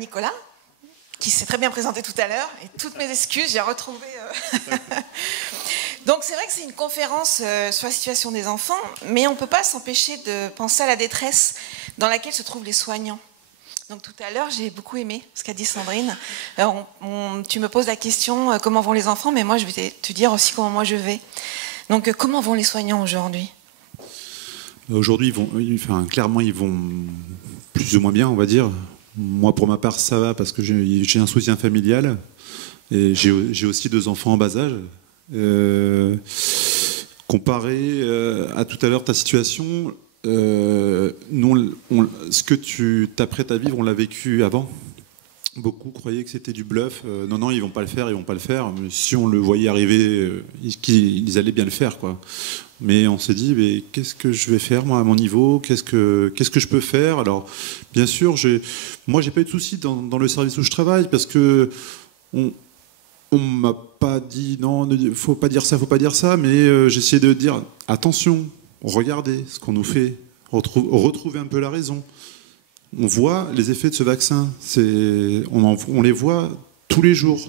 Nicolas, qui s'est très bien présenté tout à l'heure, et toutes mes excuses, j'ai retrouvé... Donc c'est vrai que c'est une conférence sur la situation des enfants, mais on ne peut pas s'empêcher de penser à la détresse dans laquelle se trouvent les soignants. Donc tout à l'heure, j'ai beaucoup aimé ce qu'a dit Sandrine. Alors, tu me poses la question, comment vont les enfants, mais moi je vais te dire aussi comment moi je vais. Donc comment vont les soignants aujourd'hui ? Aujourd'hui, clairement, ils vont plus ou moins bien, on va dire. Moi, pour ma part, ça va parce que j'ai un soutien familial et j'ai aussi 2 enfants en bas âge. Comparé à tout à l'heure ta situation, nous, ce que tu t'apprêtes à vivre, on l'a vécu avant. Beaucoup croyaient que c'était du bluff. Non, ils vont pas le faire, ils vont pas le faire. Mais si on le voyait arriver, ils allaient bien le faire, quoi. Mais on s'est dit, mais qu'est-ce que je vais faire moi à mon niveau ? Qu'est-ce que je peux faire ? Alors, bien sûr, moi, j'ai pas eu de soucis dans le service où je travaille parce que on m'a pas dit non, faut pas dire ça, mais j'ai essayé de dire attention, regardez ce qu'on nous fait, retrouvez un peu la raison. On voit les effets de ce vaccin, on les voit tous les jours.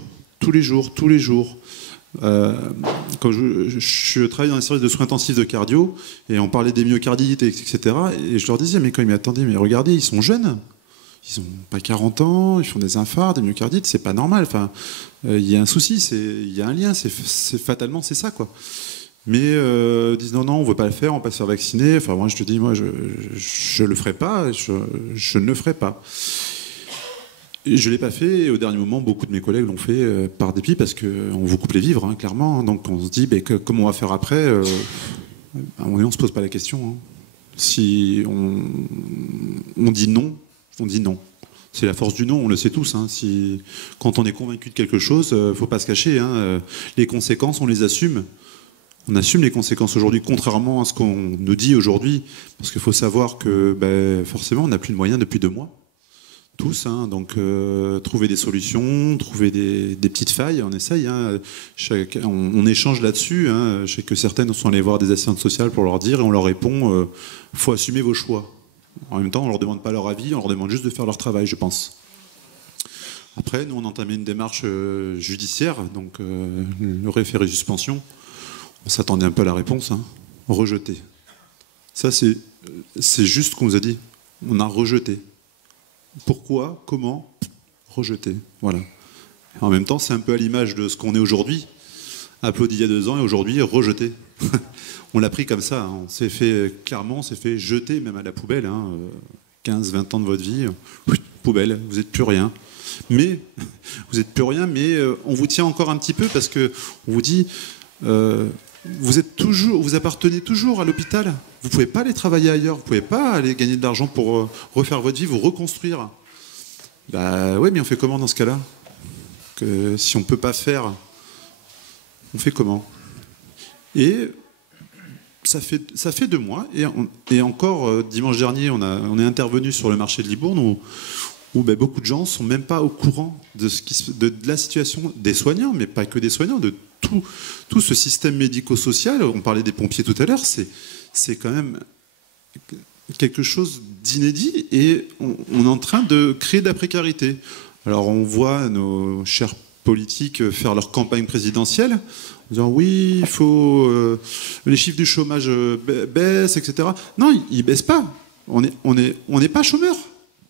Quand je travaille dans les services de soins intensifs de cardio et on parlait des myocardites, etc. Et je leur disais, mais attendez, mais regardez, ils sont jeunes. Ils n'ont pas 40 ans, ils font des infarcts, des myocardites, c'est pas normal. Enfin, il y a un souci, il y a un lien, fatalement c'est ça, quoi. Mais ils disent non, on veut pas le faire, on va pas se faire vacciner. Enfin, moi je te dis, je le ferai pas, je ne le ferai pas. Et je l'ai pas fait. Et au dernier moment, beaucoup de mes collègues l'ont fait par dépit parce qu'on vous coupe les vivres, hein, clairement. Donc on se dit, comment on va faire après on se pose pas la question. Hein. Si on dit non. On dit non. C'est la force du non, on le sait tous. Hein. Quand on est convaincu de quelque chose, faut pas se cacher. Hein. Les conséquences, on les assume. On assume les conséquences aujourd'hui, contrairement à ce qu'on nous dit aujourd'hui. Parce qu'il faut savoir que forcément, on n'a plus de moyens depuis 2 mois. Tous. Hein. Donc, trouver des solutions, trouver des petites failles, on essaye. Hein. On échange là-dessus. Hein. Je sais que certaines sont allées voir des assistantes sociales pour leur dire, et on leur répond faut assumer vos choix. En même temps, on ne leur demande pas leur avis, on leur demande juste de faire leur travail, je pense. Après, nous, on a entamé une démarche judiciaire, donc le référé suspension. On s'attendait un peu à la réponse, hein. Rejeté. Ça, c'est juste ce qu'on nous a dit. On a rejeté. Pourquoi ? Comment ? Rejeté. Voilà. En même temps, c'est un peu à l'image de ce qu'on est aujourd'hui. Applaudi il y a 2 ans et aujourd'hui, rejeté. On l'a pris comme ça, hein. On s'est fait jeter même à la poubelle, hein. 15-20 ans de votre vie, poubelle, vous n'êtes plus rien. Mais on vous tient encore un petit peu parce qu'on vous dit, vous appartenez toujours à l'hôpital, vous ne pouvez pas aller travailler ailleurs, vous ne pouvez pas aller gagner de l'argent pour refaire votre vie, vous reconstruire. Oui, mais on fait comment dans ce cas-là ? Si on ne peut pas faire, on fait comment ? Et ça fait 2 mois, et encore dimanche dernier, on est intervenu sur le marché de Libourne où beaucoup de gens ne sont même pas au courant de la situation des soignants, mais pas que des soignants, de tout ce système médico-social. On parlait des pompiers tout à l'heure, c'est quand même quelque chose d'inédit, et on est en train de créer de la précarité. Alors on voit nos chers politiques faire leur campagne présidentielle, en disant oui, il faut les chiffres du chômage baissent, etc. Non, ils baissent pas. On n'est pas chômeurs,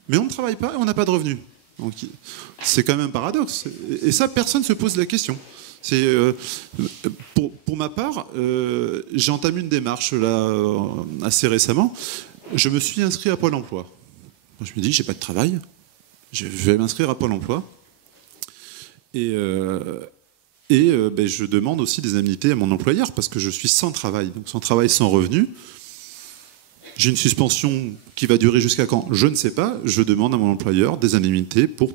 mais on ne travaille pas et on n'a pas de revenus. Donc c'est quand même un paradoxe. Et ça, personne ne se pose la question. Pour ma part, j'ai entamé une démarche là assez récemment. Je me suis inscrit à Pôle emploi. Je me dis, j'ai pas de travail, je vais m'inscrire à Pôle emploi. Et je demande aussi des indemnités à mon employeur parce que je suis sans travail. Donc sans travail, sans revenu. J'ai une suspension qui va durer jusqu'à quand ? Je ne sais pas. Je demande à mon employeur des indemnités pour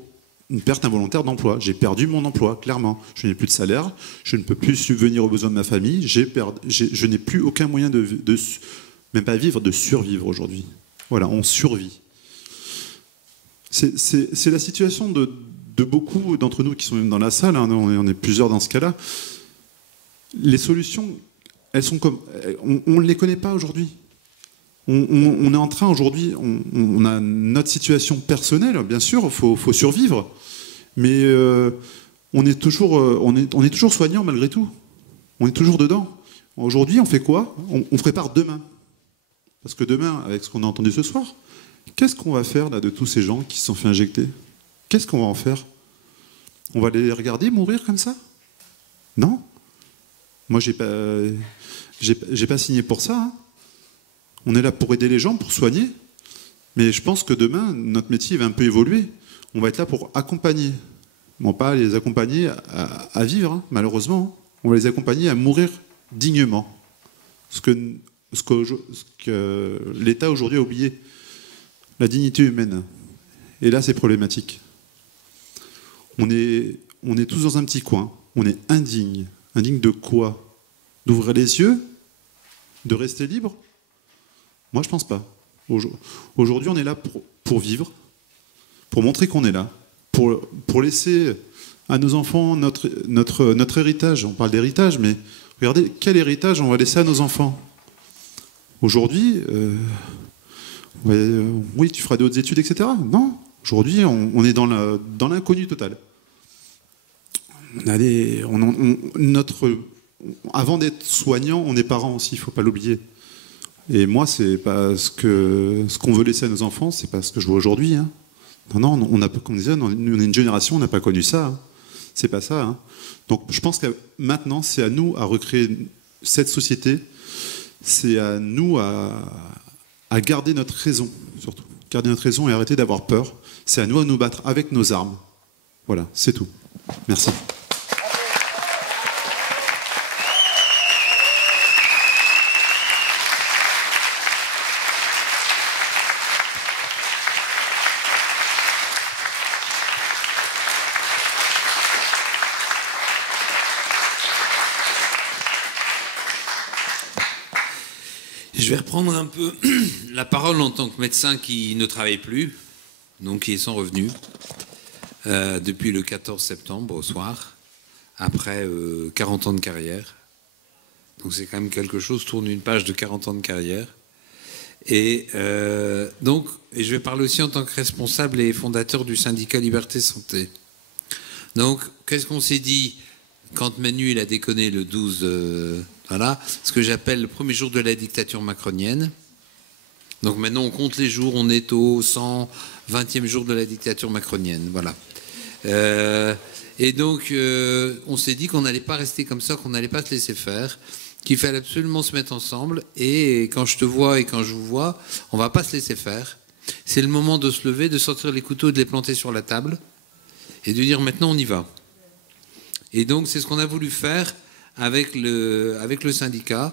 une perte involontaire d'emploi. J'ai perdu mon emploi, clairement. Je n'ai plus de salaire. Je ne peux plus subvenir aux besoins de ma famille. Je n'ai plus aucun moyen même pas vivre, de survivre aujourd'hui. Voilà, on survit. C'est la situation de beaucoup d'entre nous qui sont même dans la salle, hein, on est plusieurs dans ce cas-là. Les solutions, elles sont comme... On ne les connaît pas aujourd'hui. On est en train aujourd'hui, on a notre situation personnelle, bien sûr, il faut survivre, mais on est toujours soignant malgré tout. On est toujours dedans. Aujourd'hui, on fait quoi? On prépare demain. Parce que demain, avec ce qu'on a entendu ce soir, qu'est-ce qu'on va faire là de tous ces gens qui se sont fait injecter? Qu'est-ce qu'on va en faire? On va les regarder mourir comme ça? Non. Moi, j'ai pas signé pour ça. Hein. On est là pour aider les gens, pour soigner. Mais je pense que demain, notre métier va un peu évoluer. On va être là pour accompagner. Bon, pas les accompagner à vivre, hein, malheureusement. On va les accompagner à mourir dignement. Ce que l'État aujourd'hui a oublié. La dignité humaine. Et là, c'est problématique. On est tous dans un petit coin. On est indigne. Indigne de quoi? D'ouvrir les yeux? De rester libre? Moi, je pense pas. Aujourd'hui, on est là pour vivre, pour montrer qu'on est là, pour laisser à nos enfants notre héritage. On parle d'héritage, mais regardez, quel héritage on va laisser à nos enfants? Aujourd'hui, oui, tu feras d'autres études, etc. Non. Aujourd'hui, on est dans l'inconnu total. Avant d'être soignant, on est parent aussi, il ne faut pas l'oublier. Et moi, c'est pas ce qu'on veut laisser à nos enfants, c'est pas ce que je vois aujourd'hui. Hein. Non, comme on disait, on est une génération, on n'a pas connu ça. Hein. C'est pas ça. Hein. Donc, je pense que maintenant, c'est à nous à recréer cette société. C'est à nous à garder notre raison, surtout. Garder notre raison et arrêter d'avoir peur. C'est à nous nous battre avec nos armes. Voilà, c'est tout. Merci. Je vais reprendre un peu la parole en tant que médecin qui ne travaille plus, donc qui est sans revenu, depuis le 14 septembre au soir, après 40 ans de carrière. Donc c'est quand même quelque chose, tourne une page de 40 ans de carrière. Et je vais parler aussi en tant que responsable et fondateur du syndicat Liberté Santé. Donc, qu'est-ce qu'on s'est dit quand Manu il a déconné le 12... Voilà, ce que j'appelle le premier jour de la dictature macronienne. Donc maintenant, on compte les jours, on est au 120e jour de la dictature macronienne. Voilà. Et donc, on s'est dit qu'on n'allait pas rester comme ça, qu'on n'allait pas se laisser faire, qu'il fallait absolument se mettre ensemble. Et quand je te vois et quand je vous vois, on ne va pas se laisser faire. C'est le moment de se lever, de sortir les couteaux, de les planter sur la table et de dire maintenant, on y va. Et donc, c'est ce qu'on a voulu faire avec le syndicat.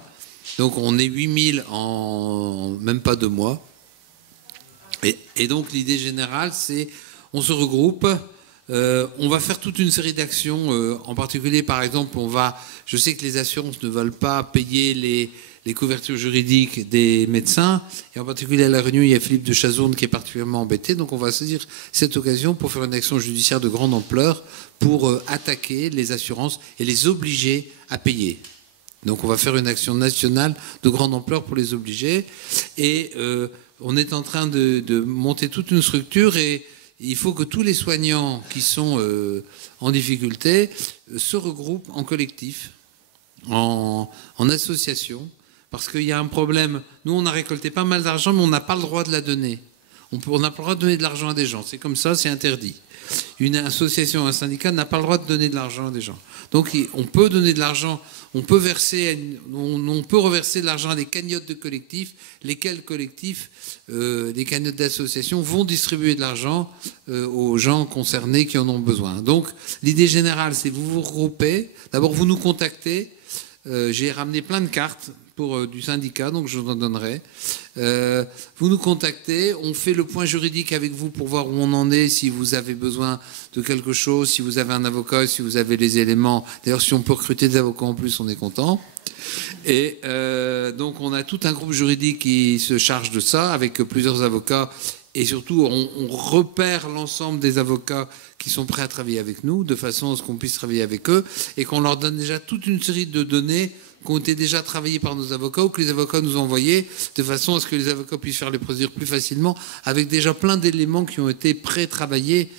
Donc on est 8000 en même pas 2 mois. Et donc l'idée générale, c'est on se regroupe, on va faire toute une série d'actions, en particulier par exemple, je sais que les assurances ne veulent pas payer les couvertures juridiques des médecins, et en particulier à La Réunion, il y a Philippe de Chazourne qui est particulièrement embêté, donc on va saisir cette occasion pour faire une action judiciaire de grande ampleur pour attaquer les assurances et les obliger à payer. Donc on va faire une action nationale de grande ampleur pour les obliger, et on est en train de monter toute une structure, et il faut que tous les soignants qui sont en difficulté se regroupent en collectif, en association, parce qu'il y a un problème. Nous, on a récolté pas mal d'argent, mais on n'a pas le droit de la donner. On n'a pas le droit de donner de l'argent à des gens. C'est comme ça, c'est interdit. Une association, un syndicat n'a pas le droit de donner de l'argent à des gens. Donc, on peut donner de l'argent, on peut reverser de l'argent à des cagnottes de collectifs, lesquels collectifs, les cagnottes d'associations, vont distribuer de l'argent aux gens concernés qui en ont besoin. Donc, l'idée générale, c'est vous vous regroupez. D'abord, vous nous contactez. J'ai ramené plein de cartes du syndicat, donc je vous en donnerai. Vous nous contactez, on fait le point juridique avec vous pour voir où on en est, si vous avez besoin de quelque chose, si vous avez un avocat, si vous avez les éléments. D'ailleurs, si on peut recruter des avocats en plus, on est content. Et donc, on a tout un groupe juridique qui se charge de ça, avec plusieurs avocats. Et surtout, on repère l'ensemble des avocats qui sont prêts à travailler avec nous, de façon à ce qu'on puisse travailler avec eux, et qu'on leur donne déjà toute une série de données qui ont été déjà travaillés par nos avocats ou que les avocats nous ont envoyés, de façon à ce que les avocats puissent faire les procédures plus facilement, avec déjà plein d'éléments qui ont été pré-travaillés,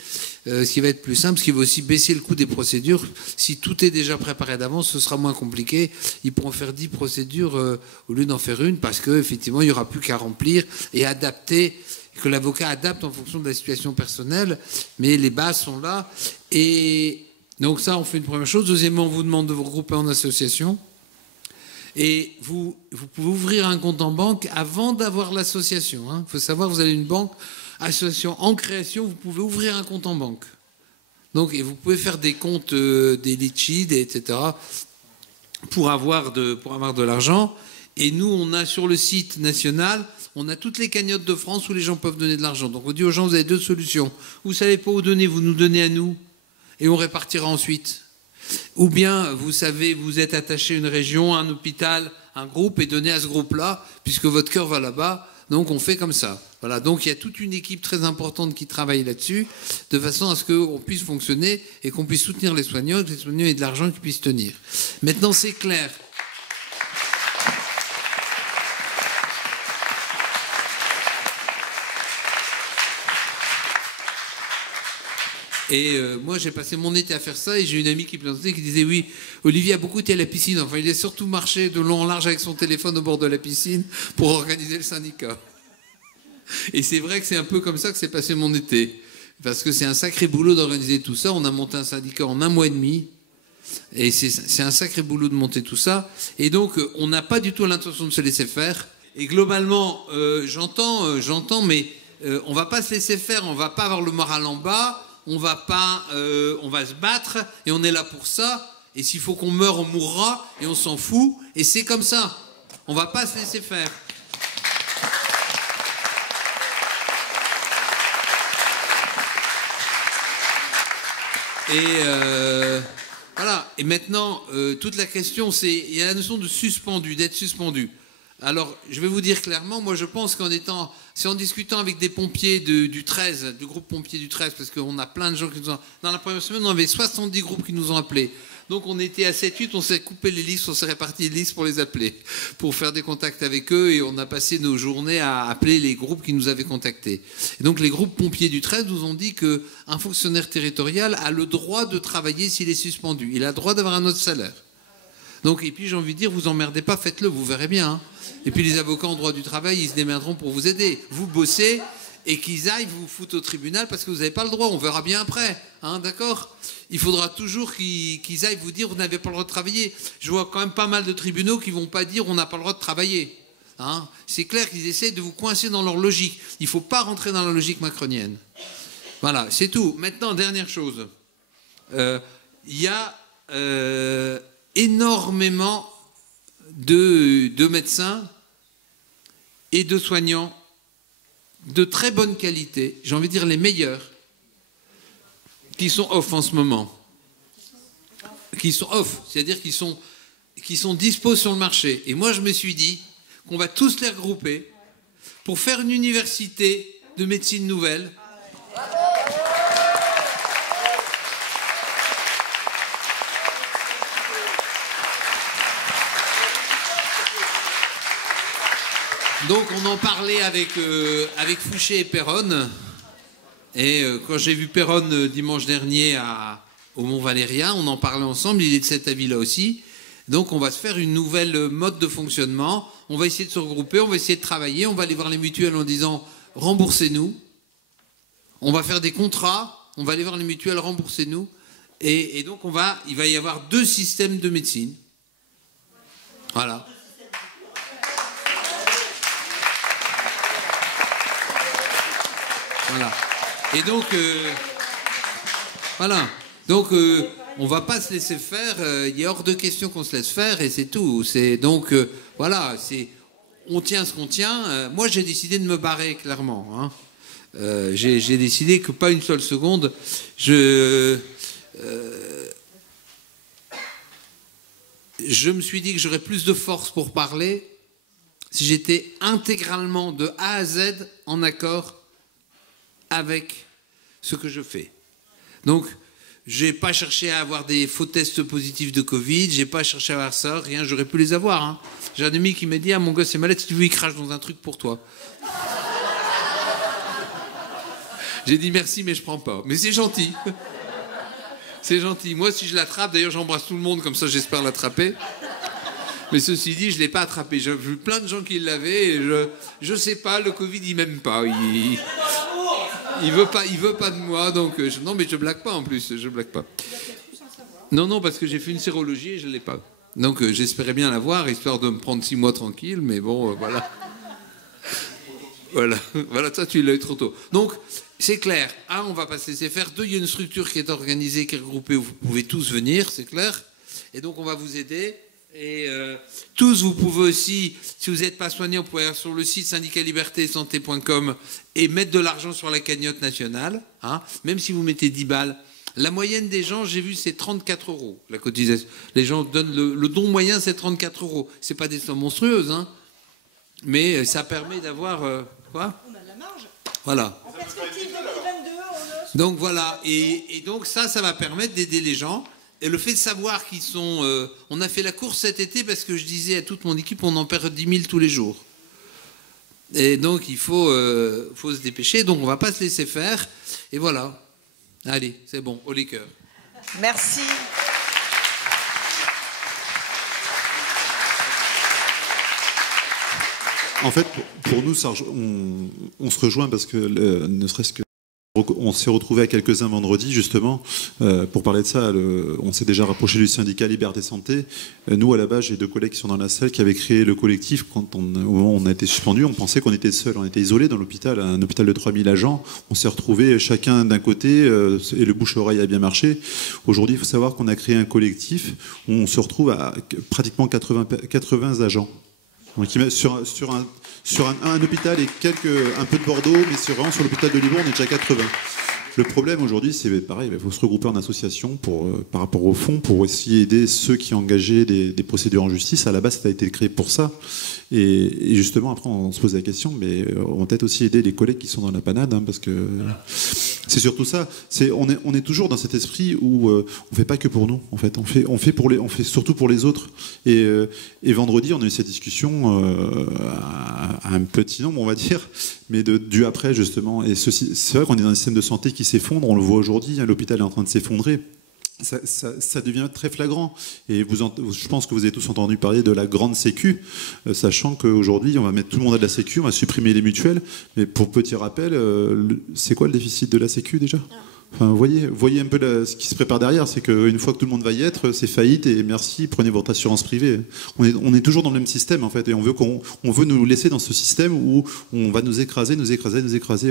ce qui va être plus simple, ce qui va aussi baisser le coût des procédures. Si tout est déjà préparé d'avance, ce sera moins compliqué. Ils pourront faire 10 procédures au lieu d'en faire une, parce qu'effectivement, il n'y aura plus qu'à remplir et adapter, que l'avocat adapte en fonction de la situation personnelle, mais les bases sont là. Et donc ça, on fait une première chose. Deuxièmement, on vous demande de vous regrouper en association. Et vous pouvez ouvrir un compte en banque avant d'avoir l'association. Il faut savoir, vous avez une banque, association en création, vous pouvez ouvrir un compte en banque. Donc, et vous pouvez faire des comptes, des litchis, etc., pour avoir de l'argent. Et nous, on a sur le site national, on a toutes les cagnottes de France où les gens peuvent donner de l'argent. Donc on dit aux gens, vous avez deux solutions. Vous ne savez pas où donner, vous nous donnez à nous, et on répartira ensuite. Ou bien, vous savez, vous êtes attaché à une région, à un hôpital, un groupe, et donnez à ce groupe-là, puisque votre cœur va là-bas. Donc on fait comme ça. Voilà. Donc il y a toute une équipe très importante qui travaille là-dessus, de façon à ce qu'on puisse fonctionner et qu'on puisse soutenir les soignants, que les soignants aient de l'argent qu'ils puissent tenir. Maintenant, c'est clair. Et moi, j'ai passé mon été à faire ça, et j'ai une amie qui plaisantait, qui disait, oui, Olivier a beaucoup été à la piscine. Enfin, il a surtout marché de long en large avec son téléphone au bord de la piscine pour organiser le syndicat. Et c'est vrai que c'est un peu comme ça que s'est passé mon été. Parce que c'est un sacré boulot d'organiser tout ça. On a monté un syndicat en 1 mois et demi. Et c'est un sacré boulot de monter tout ça. Et donc, on n'a pas du tout l'intention de se laisser faire. Et globalement, j'entends, mais on ne va pas se laisser faire. On ne va pas avoir le moral en bas. On va se battre. Et on est là pour ça. Et s'il faut qu'on meure, on mourra. Et on s'en fout. Et c'est comme ça. On ne va pas se laisser faire. Et voilà. Et maintenant, toute la question, il y a la notion de suspendu, d'être suspendu. Alors, je vais vous dire clairement, moi je pense c'est en discutant avec des pompiers du 13, du groupe pompier du 13, parce qu'on a plein de gens qui nous ont... Dans la première semaine, on avait 70 groupes qui nous ont appelés. Donc on était à 7-8, on s'est coupé les listes, on s'est réparti les listes pour les appeler, pour faire des contacts avec eux, et on a passé nos journées à appeler les groupes qui nous avaient contactés. Et donc les groupes pompiers du 13 nous ont dit qu'un fonctionnaire territorial a le droit de travailler s'il est suspendu. Il a le droit d'avoir un autre salaire. Donc, et puis j'ai envie de dire, vous emmerdez pas, faites-le, vous verrez bien. Hein. Et puis les avocats en droit du travail, ils se démerderont pour vous aider. Vous bossez, et qu'ils aillent vous foutre au tribunal parce que vous n'avez pas le droit. On verra bien après, hein, d'accord ? Il faudra toujours qu'ils aillent vous dire, vous n'avez pas le droit de travailler. Je vois quand même pas mal de tribunaux qui ne vont pas dire, on n'a pas le droit de travailler. Hein ? C'est clair qu'ils essaient de vous coincer dans leur logique. Il ne faut pas rentrer dans la logique macronienne. Voilà, c'est tout. Maintenant, dernière chose. Il y a énormément de médecins et de soignants de très bonne qualité, j'ai envie de dire les meilleurs, qui sont off en ce moment. Qui sont off, c'est-à-dire qui sont dispo sur le marché. Et moi, je me suis dit qu'on va tous les regrouper pour faire une université de médecine nouvelle. Donc on en parlait avec Fouché et Perronne. Et quand j'ai vu Perronne dimanche dernier au Mont-Valérien, on en parlait ensemble, il est de cet avis-là aussi. Donc on va se faire une nouvelle mode de fonctionnement. On va essayer de se regrouper, on va essayer de travailler, on va aller voir les mutuelles en disant « remboursez-nous ». On va faire des contrats, on va aller voir les mutuelles « remboursez-nous ». Et donc il va y avoir 2 systèmes de médecine. Voilà. Voilà. Et donc, voilà. Donc, on va pas se laisser faire. Il est hors de question qu'on se laisse faire, et c'est tout. Donc, voilà. On tient ce qu'on tient. Moi, j'ai décidé de me barrer, clairement. Hein. J'ai décidé que pas une seule seconde. Je me suis dit que j'aurais plus de force pour parler si j'étais intégralement de A à Z en accord avec ce que je fais. Donc, j'ai pas cherché à avoir des faux tests positifs de Covid, j'ai pas cherché à avoir ça, rien, j'aurais pu les avoir. Hein. J'ai un ami qui m'a dit, ah mon gosse c'est malade, si tu veux il crache dans un truc pour toi. J'ai dit merci mais je prends pas. Mais c'est gentil. C'est gentil. Moi si je l'attrape, d'ailleurs j'embrasse tout le monde, comme ça j'espère l'attraper. Mais ceci dit, je ne l'ai pas attrapé. J'ai vu plein de gens qui l'avaient et je sais pas, le Covid il m'aime pas. Il veut pas de moi, donc non mais je blague pas en plus, je blague pas. Non, parce que j'ai fait une sérologie et je l'ai pas. Donc j'espérais bien l'avoir, histoire de me prendre 6 mois tranquille, mais bon, voilà. Voilà, toi tu l'as eu trop tôt. Donc c'est clair, on va pas se laisser faire. 2, il y a une structure qui est organisée, qui est regroupée, où vous pouvez tous venir, c'est clair. Et donc on va vous aider. Et tous, vous pouvez aussi, si vous n'êtes pas soignant, vous pouvez aller sur le site syndicatlibertésanté.com et mettre de l'argent sur la cagnotte nationale, hein, même si vous mettez 10 balles. La moyenne des gens, j'ai vu, c'est 34 € la cotisation. Les gens donnent le don moyen, c'est 34 €. C'est pas des sommes monstrueuses, hein, mais ça permet d'avoir quoi ? On a de la marge. Voilà. En perspective 2022, on a... Donc voilà, et donc ça va permettre d'aider les gens. Et le fait de savoir qu'ils sont... on a fait la course cet été parce que je disais à toute mon équipe, on en perd 10 000 tous les jours. Et donc il faut se dépêcher, donc on ne va pas se laisser faire. Et voilà. Allez, c'est bon, au les cœurs. Merci. En fait, pour nous, on se rejoint parce que ne serait-ce que on s'est retrouvés à quelques-uns vendredi, justement, pour parler de ça. On s'est déjà rapproché du syndicat Liberté Santé. Nous, à la base, j'ai 2 collègues qui sont dans la salle qui avaient créé le collectif. Au moment où on a été suspendu, on pensait qu'on était seuls. On était isolés dans l'hôpital, un hôpital de 3000 agents. On s'est retrouvés chacun d'un côté et le bouche-oreille a bien marché. Aujourd'hui, il faut savoir qu'on a créé un collectif où on se retrouve à pratiquement 80 agents. Donc, sur un hôpital et un peu de Bordeaux, mais c'est vraiment sur l'hôpital de Lyon, on est déjà 80. Le problème aujourd'hui, c'est pareil, il faut se regrouper en association par rapport au fond pour essayer d'aider ceux qui engageaient des procédures en justice. À la base, ça a été créé pour ça. Et justement, après, on se pose la question, mais on va peut-être aussi aider les collègues qui sont dans la panade, hein, parce que c'est surtout ça. On est toujours dans cet esprit où on ne fait pas que pour nous. En fait, on fait surtout pour les autres. Et vendredi, on a eu cette discussion à un petit nombre, on va dire, mais du après justement. Et c'est vrai qu'on est dans un système de santé qui s'effondre. On le voit aujourd'hui. Hein, l'hôpital est en train de s'effondrer. Ça devient très flagrant. Et je pense que vous avez tous entendu parler de la grande sécu, sachant qu'aujourd'hui, on va mettre tout le monde à de la sécu, on va supprimer les mutuelles. Mais pour petit rappel, c'est quoi le déficit de la sécu déjà ? Enfin, voyez un peu ce qui se prépare derrière, c'est qu'une fois que tout le monde va y être, c'est faillite et merci, prenez votre assurance privée. On est toujours dans le même système en fait, et on veut nous laisser dans ce système où on va nous écraser,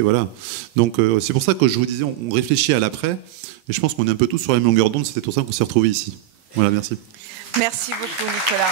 voilà. Donc c'est pour ça que je vous disais, on réfléchit à l'après, et je pense qu'on est un peu tous sur la même longueur d'onde, c'était pour ça qu'on s'est retrouvés ici. Voilà, merci. Merci beaucoup, Nicolas.